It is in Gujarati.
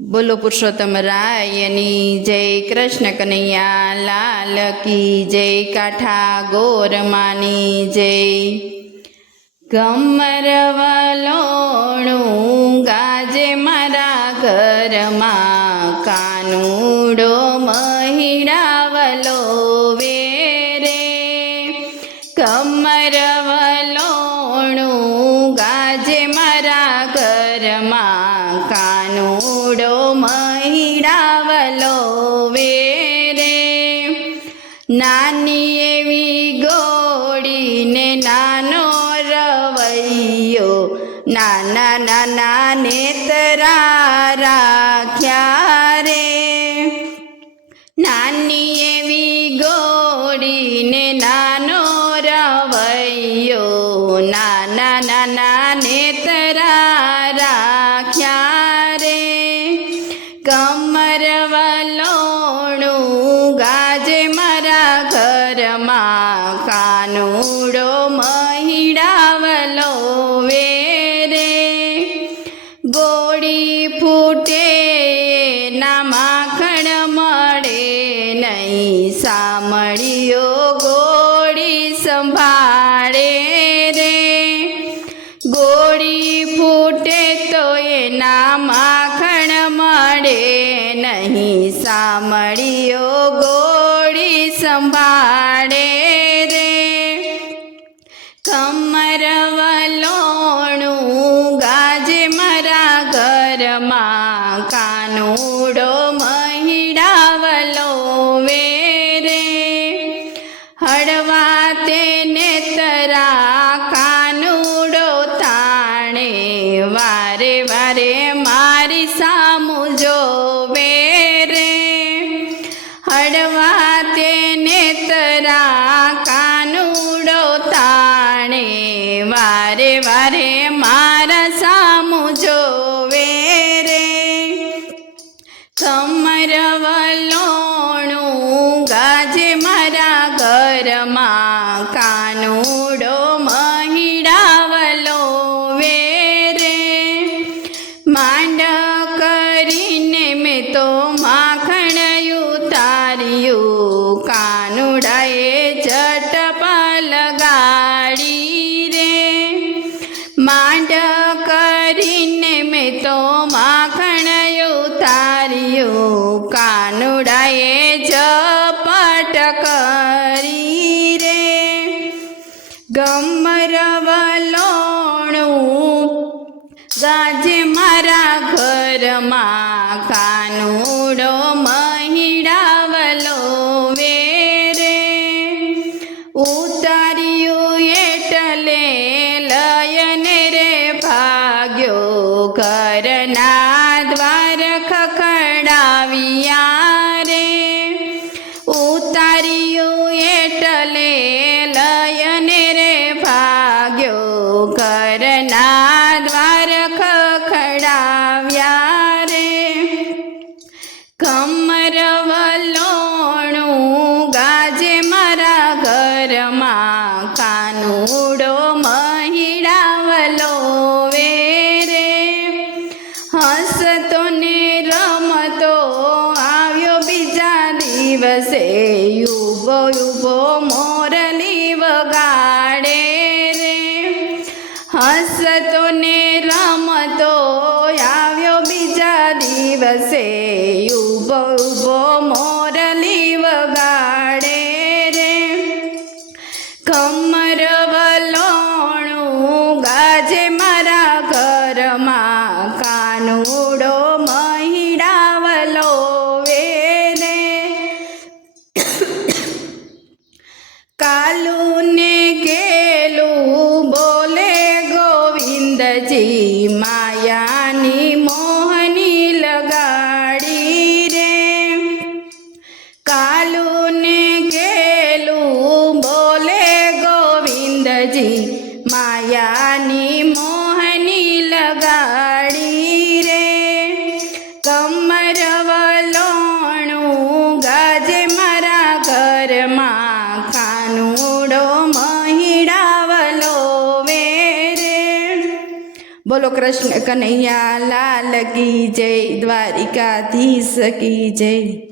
બોલો પુરુષોત્તમ રાયની જય, કૃષ્ણ કનૈયા લાલ કી જય, કાઠા ગોરમાની જય. ઘમર વલોણું ગાજે મારા ઘરમાં, કાનુડો મહિડાવલો વેરે. ઘમર વલોણું ગાજે મારા ઘરમાં, કાનુડો મહિડાવલો વેરે. નાની એવી ગોળીને નાનો રવૈયો, નાના નાના નેતરા રાખ્યા રે. નાની એવી ગોળીને નાનો રવૈયો, નાના નાના નેતરા રાખ્યા રે. કમર વલોણું ગાજે મારા ઘરમાં, કાનુડો મહિડાવલો વેરે. ગોળી ફૂટે ના માખણ મળે નહીં, સામળીઓ ગોળી સંભાળે રે. ગોળી ફૂટે તો એના માખણ મળે નહીં, સામળીઓ ગોળી સંભાળે રે. કમર વલોણું ગાજે મારા ઘરમાં, કાનુડો મહિડાવલો વેરે. હળવા તેને તરા કાનુડો તાણે, વારે વારે મારી સામું જોવે રે. હળવા તેને તરા કાનુડો તાણે, વારે વારે મારા સામું જોવે રે. કમર વલોણું ગાજે મારા ઘરમાં, કાનુડો મહિડાવલો વેરે. માંડ કરીને મેં તો માખણ ઉતાર્યું, કાનુડાએ ઝટપા લગાડી રે. માંડ કરીને મેં તો માખણ ઉતાર્યું, કાનુડાએ ઝપટ કરી રે. ગમર વલોણું ગાજે મારા ઘરમાં, કાનુડો મહિડાવલો વેરે. ઉતાર્યું એટલે લયને રે ભાગ્યો, ઘરના દ્વાર ખખડાવ્યા રે. ઉતાર્યું એટલે લયને રે ભાગ્યો, ઘરના દ્વાર ખખડાવ્યા રે. કમર વલોણું ગાજે મારા ઘરમાં, કાનુડો મહિડાવલો વેરે. હસતો ને રમતો આવ્યો બીજા દિવસે, યુબો યુબો મોરલી વગાડે રે. હસતો ને રમતો આવ્યો બીજા દિવસે, યુબો યુબો મોરલી વગાડે રે. કમર વલોણું ગાજે મારા ઘરમાં, કાનુડો મહિડાવલો વેરે. કાલું ને કેલું બોલે ગોવિંદજી, માયાની મોહની લગાડી રે. કાલું ને કેલું બોલે ગોવિંદજી, માયાની મોહની લગાડી રે. કમર વલોણું ગાજે મારા ઘરમાં, કાનુડો મહિડાવલો વેરે. બોલો કૃષ્ણ કનૈયા લાલ કી જય, દ્વારિકાધીશ કી જય.